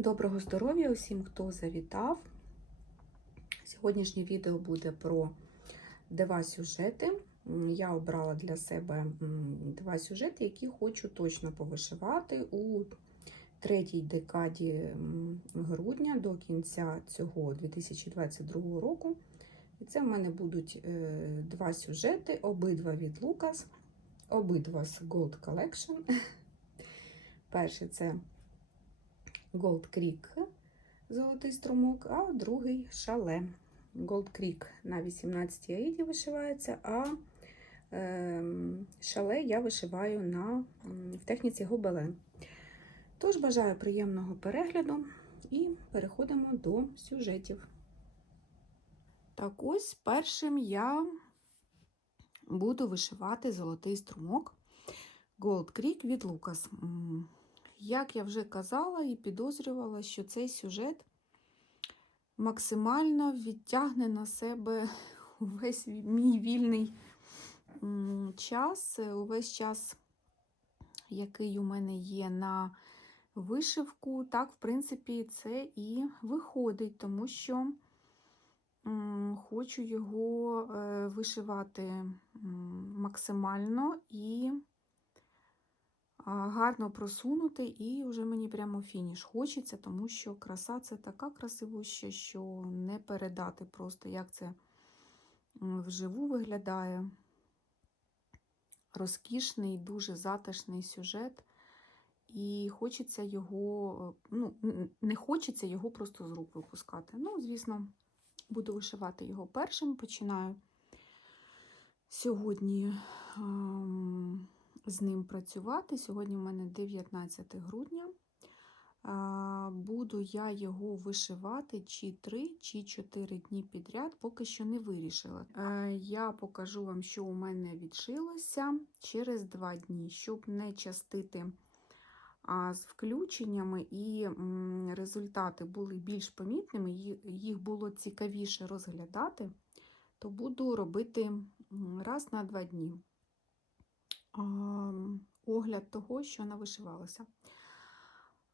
Доброго здоров'я усім, хто завітав. Сьогоднішнє відео буде про два сюжети. Я обрала для себе два сюжети, які хочу точно повишивати у третій декаді грудня до кінця цього 2022 року. І це в мене будуть е, два сюжети, обидва від Lucas, обидва з Gold Collection. Перший це Gold Creek золотий струмок, а другий шале. Gold Creek на 18 аїді вишивається, а е, шале я вишиваю на, в техніці гобелен. Тож бажаю приємного перегляду і переходимо до сюжетів. Так ось першим я буду вишивати золотий струмок Gold Creek від Lucas. Як я вже казала і підозрювала, що цей сюжет максимально відтягне на себе увесь мій вільний час, увесь час, який у мене є на вишивку. Так, в принципі, це і виходить, тому що хочу його е, вишивати максимально і гарно просунути, і вже мені прямо фініш хочеться, тому що краса це така красивуща, що не передати просто, як це вживу виглядає. Розкішний, дуже затишний сюжет. І хочеться його, е, ну, не хочеться його просто з рук випускати. Ну, звісно, буду вишивати його першим. Починаю сьогодні. ем, з ним працювати. Сьогодні в мене 19 грудня. Буду я його вишивати чи 3, чи 4 дні підряд, поки що не вирішила. Е, Я покажу вам, що у мене відшилося через 2 дні, щоб не частити з включеннями і результати були більш помітними, їх було цікавіше розглядати, то буду робити раз на 2 дні огляд того, що навишивалося.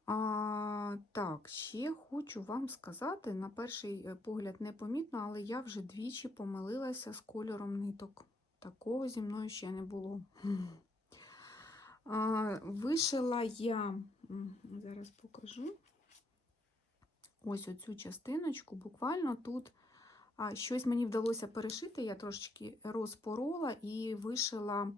А, так, ще хочу вам сказати, на перший е, погляд непомітно, але я вже двічі помилилася з кольором ниток. Такого зі мною ще не було. А, вишила я, зараз покажу, ось оцю частиночку, буквально тут а, щось мені вдалося перешити, я трошечки розпорола і вишила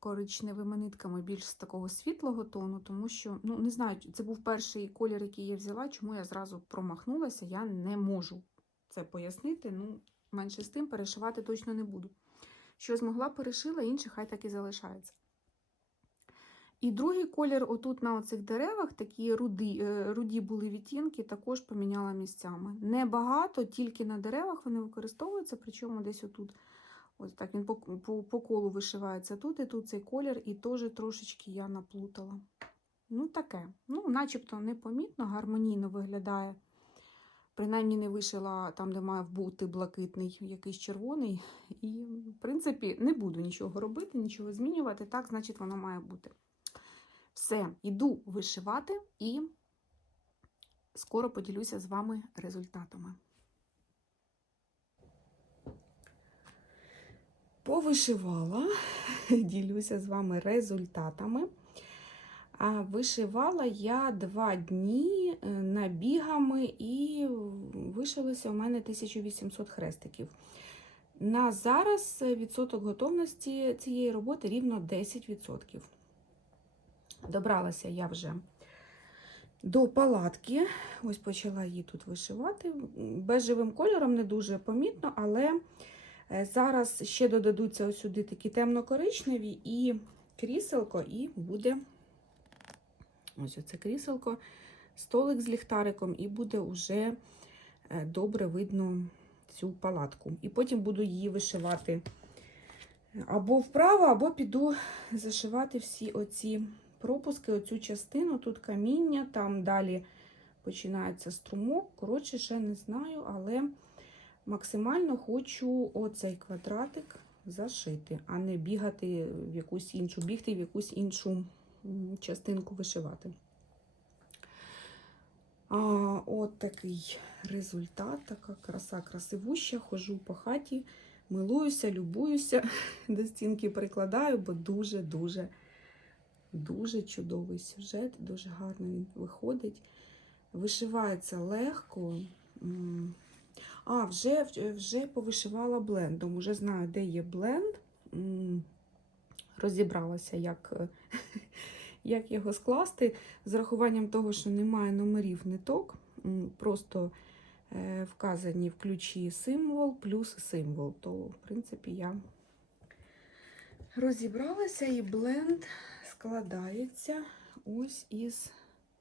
коричневими нитками більш з такого світлого тону, тому що, ну, не знаю, це був перший колір, який я взяла, чому я зразу промахнулася, я не можу це пояснити. Ну, менше з тим перешивати точно не буду. Що змогла, перешила, інше хай так і залишається. І другий колір, отут на оцих деревах, такі руді, е, руді були відтінки, також поміняла місцями. Небагато, тільки на деревах вони використовуються, причому десь отут. Ось так він по, по, по колу вишивається тут і тут цей колір, і теж трошечки я наплутала. Ну, таке. Ну, начебто непомітно, гармонійно виглядає. Принаймні не вишила там, де має бути блакитний, якийсь червоний. І, в принципі, не буду нічого робити, нічого змінювати. Так, значить, воно має бути. Все, іду вишивати і скоро поділюся з вами результатами. Повишивала, ділюся з вами результатами. А вишивала я два дні е, набігами і вишилося у мене 1800 хрестиків. На зараз відсоток готовності цієї роботи рівно 10%. Добралася я вже до палатки. Ось почала її тут вишивати. Бежевим кольором не дуже помітно, але е, зараз ще додадуться сюди такі темно-коричневі і кріселко, і буде ось оце кріселко, столик з ліхтариком, і буде вже е, добре видно цю палатку. І потім буду її вишивати або вправо, або піду зашивати всі оці пропуски, оцю частину. Тут каміння, там далі починається струмок. Коротше, ще не знаю, але максимально хочу оцей квадратик зашити, а не бігати в якусь іншу, бігти в якусь іншу частинку вишивати. А, от такий результат, така краса красивуща. Хожу по хаті, милуюся, любуюся, до стінки прикладаю, бо дуже-дуже дуже чудовий сюжет, дуже гарно він виходить. Вишивається легко. А, вже, вже повишивала блендом. Уже знаю, де є бленд. Розібралася, як, як його скласти. З рахуванням того, що немає номерів ниток, просто е, вказані в ключі символ плюс символ. То, в принципі, я розібралася і бленд складається ось із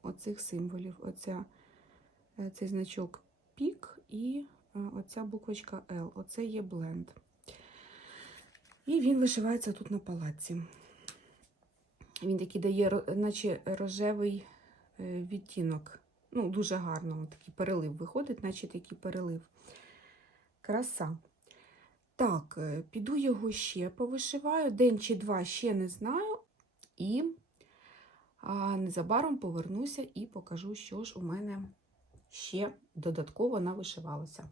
оцих символів. Оця, е, цей значок пік і е, оця буквочка L. Оце є бленд. І він вишивається тут на палаці. Він такий дає, наче рожевий е, відтінок. Ну, дуже гарно, такий перелив виходить, наче такий перелив. Краса. Так, е, піду його ще повишиваю. День чи два ще не знаю. І незабаром повернуся і покажу, що ж у мене ще додатково навишивалося.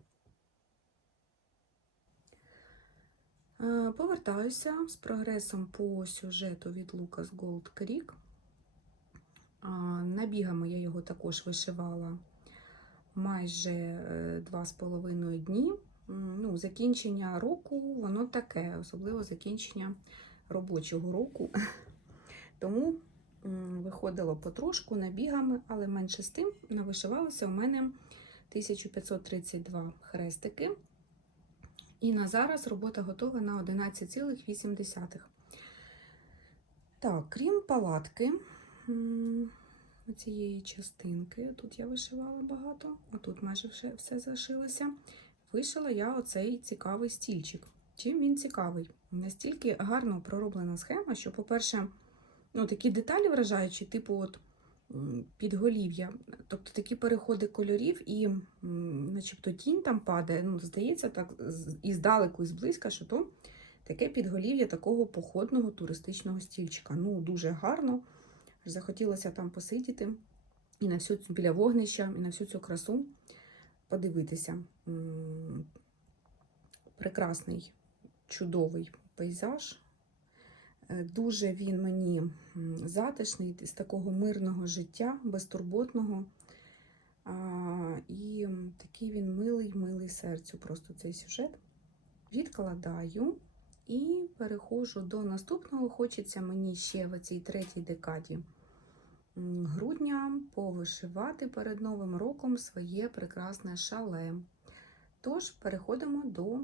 Е, Повертаюся з прогресом по сюжету від Lucas Gold Creek. Набігами я його також вишивала майже е, два з половиною дні. Ну, закінчення року, воно таке, особливо закінчення робочого року. Тому виходило потрошку набігами, але менше з тим навишивалося у мене 1532 хрестики. І на зараз робота готова на 11,8. Так, крім палатки цієї частинки, тут я вишивала багато, а тут майже все, все зашилося. Вишила я оцей цікавий стільчик. Чим він цікавий? Настільки гарно пророблена схема, що, по-перше, ну, такі деталі вражаючі, типу от підголів'я, тобто такі переходи кольорів і начебто тінь там падає. Ну, здається, так і здалеку, і зблизька, що то таке підголів'я такого походного туристичного стільчика. Ну, дуже гарно. Захотілося там посидіти і на всю біля вогнища, і на всю цю красу подивитися. Прекрасний, чудовий пейзаж. Е, Дуже він мені затишний, з такого мирного життя, безтурботного. І такий він милий, милий серцю, просто цей сюжет. Відкладаю і переходжу до наступного. Хочеться мені ще в цій третій декаді грудня повишивати перед Новим роком своє прекрасне шале. Тож переходимо до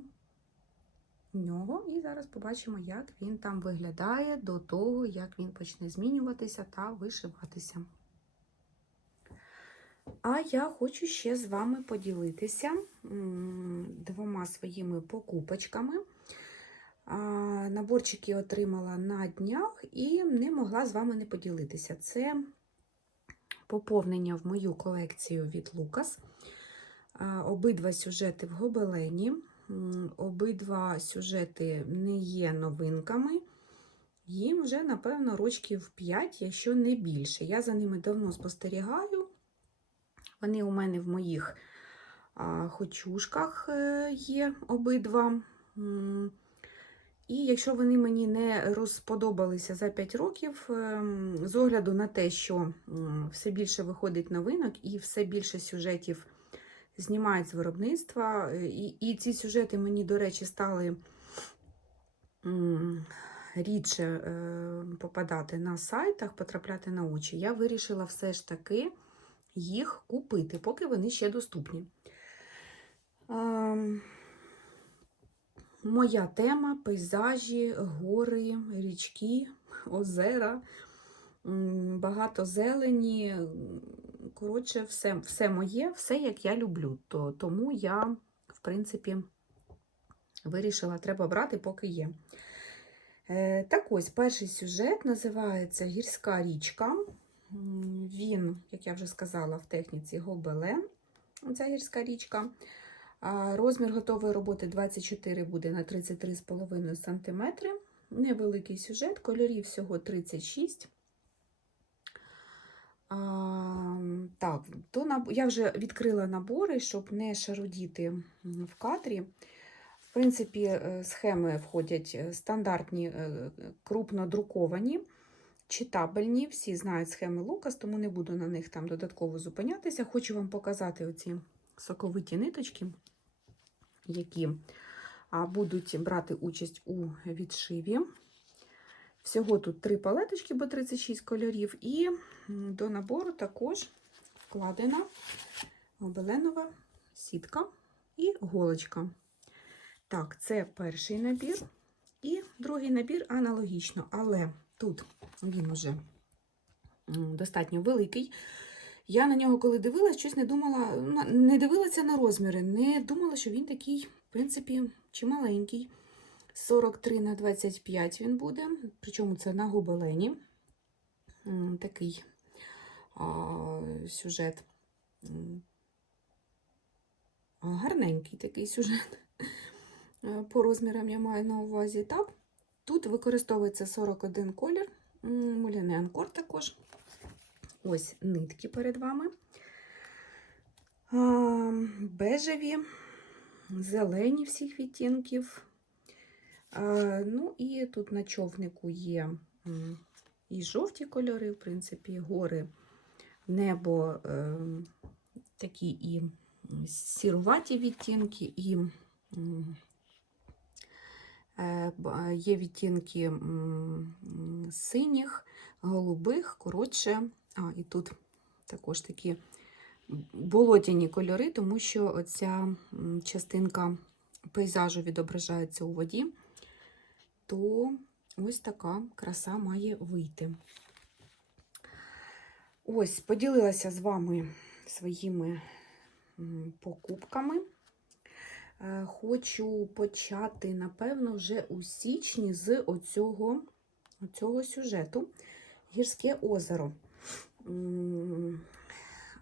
нього і зараз побачимо, як він там виглядає до того, як він почне змінюватися та вишиватися. А я хочу ще з вами поділитися двома своїми покупочками. Наборчики отримала на днях і не могла з вами не поділитися. Це поповнення в мою колекцію від Лукас. Обидва сюжети в гобелені. Обидва сюжети не є новинками. Їм вже, напевно, рочків 5, якщо не більше. Я за ними давно спостерігаю. Вони у мене в моїх хочушках е, є обидва. І якщо вони мені не розподобалися за 5 років, ем, з огляду на те, що все більше виходить новинок і все більше сюжетів знімають з виробництва, е, і, і ці сюжети мені, до речі, стали рідше е, попадати на сайтах, потрапляти на очі, я вирішила все ж таки їх купити, поки вони ще доступні. Ем, Моя тема пейзажі, гори, річки, озера, багато зелені. Коротше, все, все моє, все як я люблю. То, тому я, в принципі, вирішила, треба брати, поки є. Е, так ось, перший сюжет називається Гірська річка. Він, як я вже сказала, в техніці гобелен, ця гірська річка. Розмір готової роботи 24 буде на 33,5 см. Невеликий сюжет, кольорів всього 36. А, так, то наб... я вже відкрила набори, щоб не шарудіти в кадрі. В принципі, е, схеми входять е, стандартні, е, крупно друковані, читабельні. Всі знають схеми Лукас, тому не буду на них там додатково зупинятися. Хочу вам показати оці соковиті ниточки, які будуть брати участь у відшиві. Всього тут три палеточки, бо 36 кольорів, і до набору також вкладена гобеленова сітка і голочка. Так, це перший набір. І другий набір аналогічно, але тут він уже достатньо великий. Я на нього, коли дивилась, щось не думала, не дивилася на розміри, не думала, що він такий, в принципі, чималенький. 43 на 25 він буде, причому це на гобелені. Такий а, сюжет. Гарненький такий сюжет. Е, По розмірам я маю на увазі. Так, тут використовується 41 колір, м, муляний анкор також. Ось нитки перед вами. Бежеві, зелені всіх відтінків. А, Ну і тут на човнику є і жовті кольори, в принципі, гори, небо, е, такі і сіруваті відтінки, і е, є відтінки синіх, голубих, коротше. А, і тут також такі болотяні кольори, тому що оця м, частинка пейзажу відображається у воді, то ось така краса має вийти. Ось, поділилася з вами своїми покупками. Е, Хочу почати, напевно, вже у січні з оцього, оцього сюжету Гірське озеро.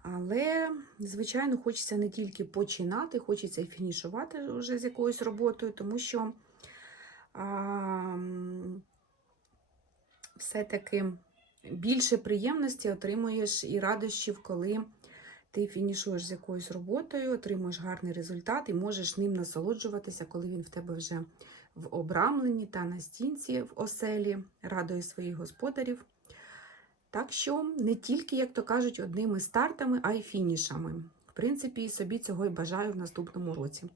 Але, звичайно, хочеться не тільки починати, хочеться і фінішувати вже з якоюсь роботою, тому що все-таки більше приємності отримуєш і радощів, коли ти фінішуєш з якоюсь роботою, отримуєш гарний результат і можеш ним насолоджуватися, коли він в тебе вже в обрамленні та на стінці в оселі, радує своїх господарів. Так що не тільки, як то кажуть, одними стартами, а й фінішами. В принципі, собі цього й бажаю в наступному році.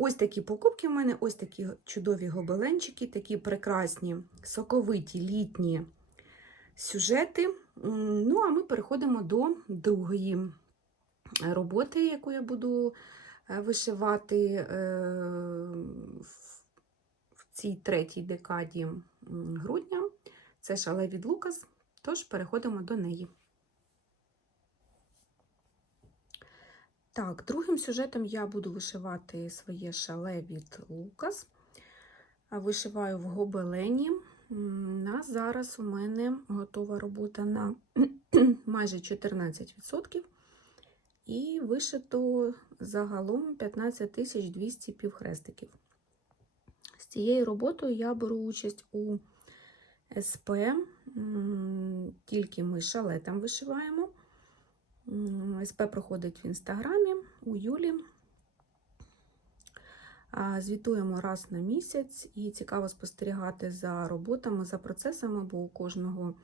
Ось такі покупки в мене, ось такі чудові гобеленчики, такі прекрасні, соковиті літні сюжети. Ну, а ми переходимо до другої роботи, яку я буду е, вишивати е, в- цій третій декаді грудня. Це шале від Лукас. Тож переходимо до неї. Так, другим сюжетом я буду вишивати своє шале від Лукас. Вишиваю в гобелені. На зараз у мене готова робота на майже 14%. І вишито загалом 15 200 півхрестиків. З цією роботою я беру участь у СП, тільки ми шалетом вишиваємо. СП проходить в інстаграмі у Юлі. Звітуємо раз на місяць і цікаво спостерігати за роботами, за процесами, бо у кожного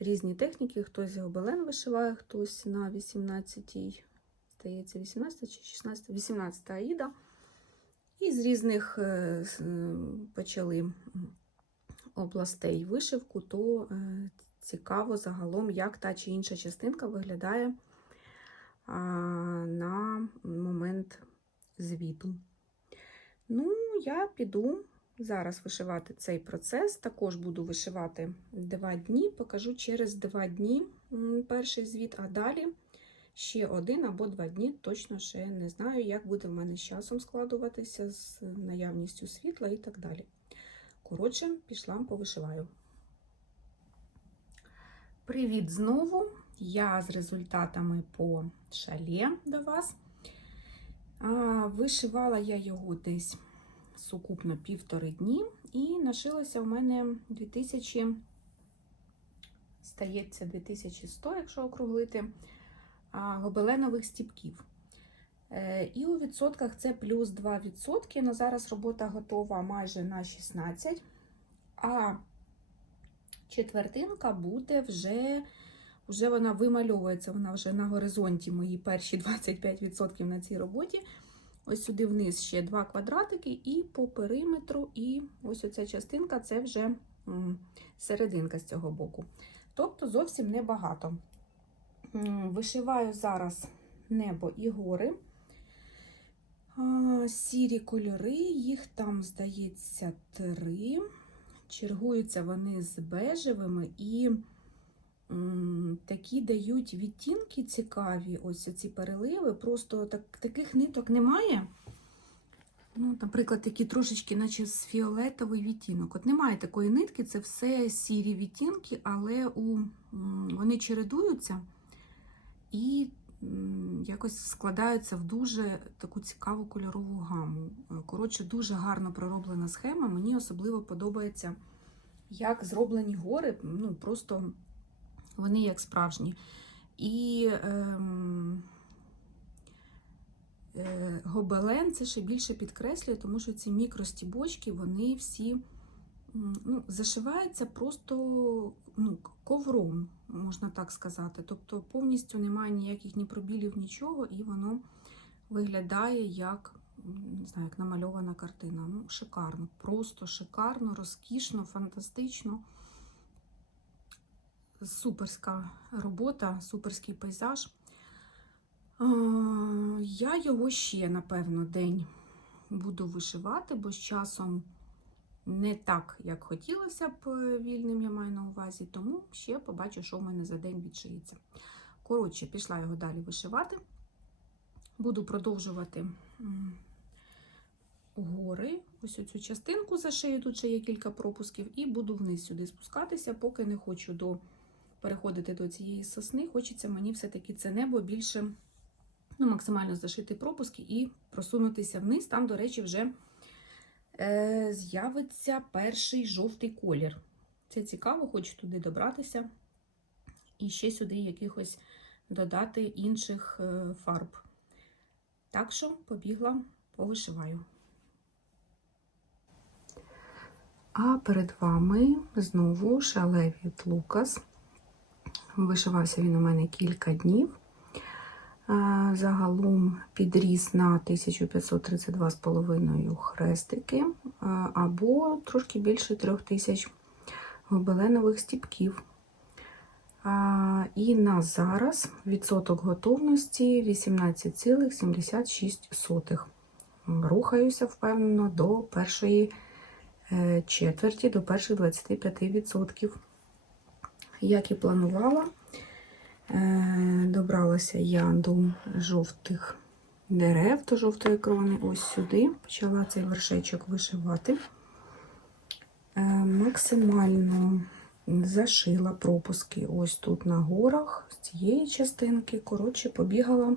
різні техніки. Хтось гобелен вишиває, хтось на 18-й, здається, 18 чи 16, 18 аїда. І з різних е, е, почали областей вишивку, то е, цікаво загалом, як та чи інша частинка виглядає на момент звіту. Ну, я піду зараз вишивати цей процес. Також буду вишивати два дні. Покажу через два дні перший звіт, а далі ще один або два дні. Точно ще не знаю, як буде в мене з часом складуватися, з наявністю світла і так далі. Коротше, пішла повишиваю. Привіт знову! Я з результатами по шале до вас. Вишивала я його десь сукупно півтори дні, і нашилося в мене 2000, стається 2100, якщо округлити, гобеленових стіпків. Е, І у відсотках це плюс 2 відсотки. На зараз робота готова майже на 16. А четвертинка буде вже, вже вона вимальовується, вона вже на горизонті мої перші 25% на цій роботі. Ось сюди вниз ще два квадратики, і по периметру, і ось оця частинка це вже серединка з цього боку. Тобто зовсім небагато. Вишиваю зараз небо і гори. Сірі кольори, їх там, здається, три. Чергуються вони з бежевими і такі дають відтінки цікаві, ось ці переливи. Просто так, таких ниток немає. Ну, Наприклад, такі трошечки, наче з фіолетовий відтінок. От немає такої нитки, це все сірі відтінки, але у, вони чередуються і якось складаються в дуже таку цікаву кольорову гаму. Коротше, дуже гарно пророблена схема. Мені особливо подобається, як зроблені гори. Ну, просто вони як справжні. І ем, е, гобелен це ще більше підкреслює, тому що ці мікростібочки, вони всі ну, зашиваються просто ну, ковром, можна так сказати. Тобто повністю немає ніяких ні пробілів, нічого, і воно виглядає як, не знаю, як намальована картина. Ну, шикарно, просто шикарно, розкішно, фантастично. Суперська робота, суперський пейзаж. Я його ще, напевно, день буду вишивати, бо з часом не так, як хотілося б е, вільним, я маю на увазі, тому ще побачу, що в мене за день відшиється. Коротше, пішла його далі вишивати. Буду продовжувати гори. Ось оцю частинку зашию, тут ще є кілька пропусків, і буду вниз сюди спускатися, поки не хочу до, переходити до цієї сосни. Хочеться мені все-таки це небо більше ну, максимально зашити пропуски і просунутися вниз. Там, до речі, вже е, з'явиться перший жовтий колір. Це цікаво, хочу туди добратися. І ще сюди якихось додати інших е, фарб. Так що побігла, повишиваю. А перед вами знову шале від Лукас. Вишивався він у мене кілька днів. Загалом підріс на 1532,5 хрестики, або трошки більше 3000 гобеленових стіпків. І на зараз відсоток готовності 18,76. Рухаюся впевнено до першої е, четверті, до перших 25%. Як і планувала, е, добралася я до жовтих дерев, до жовтої крони. Ось сюди почала цей вершечок вишивати. Е, Максимально зашила пропуски ось тут на горах з цієї частинки. Коротше, побігала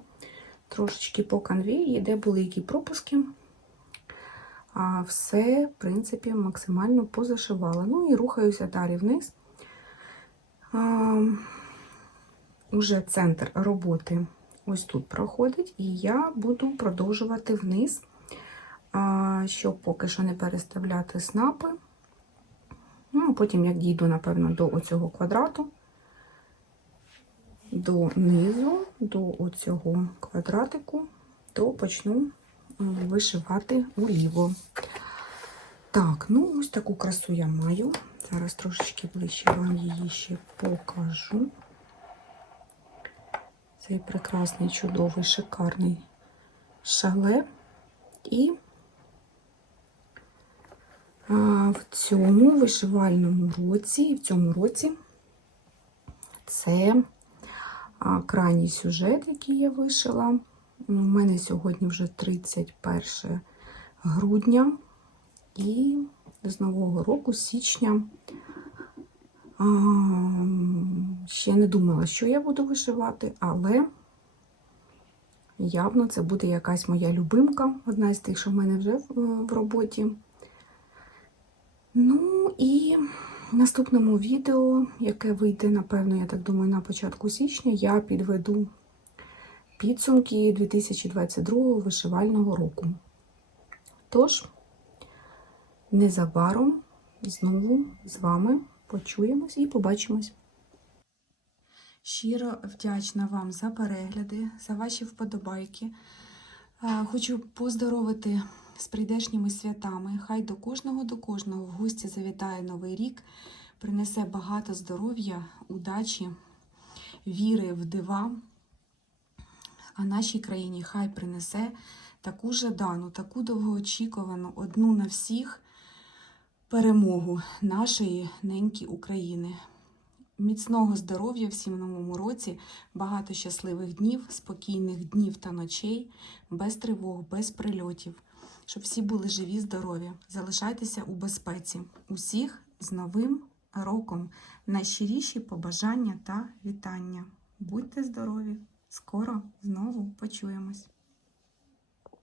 трошечки по канві, де були які пропуски. А все, в принципі, максимально позашивала. Ну і рухаюся далі вниз. Уже центр роботи ось тут проходить, і я буду продовжувати вниз, щоб поки що не переставляти снапи. Ну, а потім, як дійду, напевно, до оцього квадрату, до низу, до оцього квадратику, то почну вишивати уліво. Так, ну ось таку красу я маю. Зараз трошечки ближче вам її ще покажу. Цей прекрасний, чудовий, шикарний шале. І в цьому вишивальному році, і в цьому році це крайній сюжет, який я вишила. У мене сьогодні вже 31 грудня. І з Нового року, з січня, а, ще не думала, що я буду вишивати, але явно це буде якась моя любимка, одна з тих, що в мене вже в, в роботі. Ну і в наступному відео, яке вийде, напевно, я так думаю, на початку січня, я підведу підсумки 2022 вишивального року. Тож, незабаром знову з вами почуємось і побачимось. Щиро вдячна вам за перегляди, за ваші вподобайки. Хочу поздоровити з прийдешніми святами. Хай до кожного, до кожного в гості завітає новий рік, принесе багато здоров'я, удачі, віри в дива. А нашій країні хай принесе таку жадану, таку довгоочікувану, одну на всіх перемогу нашої неньки України. Міцного здоров'я всім новому році, багато щасливих днів, спокійних днів та ночей, без тривог, без прильотів, щоб всі були живі, здорові. Залишайтеся у безпеці. Усіх з Новим роком! Найщиріші побажання та вітання. Будьте здорові! Скоро знову почуємось!